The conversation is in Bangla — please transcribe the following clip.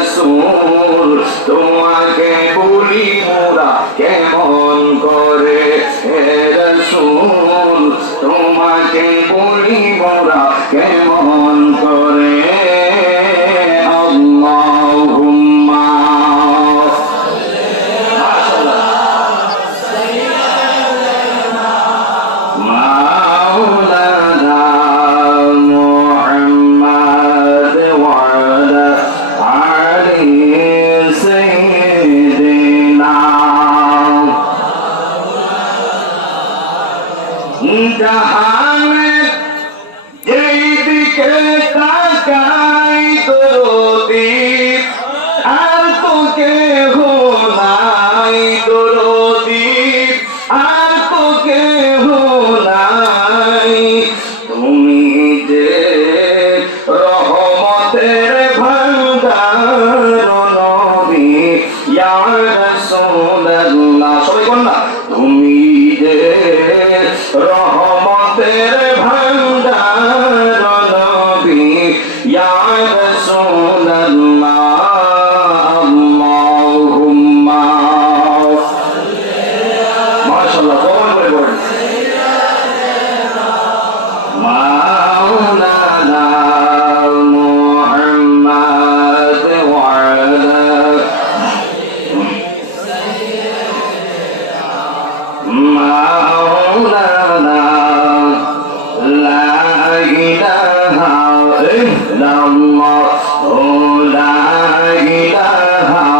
রসুল তোমাকে বলি মোরা কেমন করে? হে রসুল জাহানের যেই দিকে তাকাই দরদীপ আর তো কেহ নাই দরদীপ আর তো কেহ নাই। তুমি যে রহমতের সবাই বল না পথের ভান্ডার নবী ইয়া রাসূলুল্লাহ আল্লাহুম্মা। মাশাআল্লাহ কমান করে বলেন। ও লা ইলাহা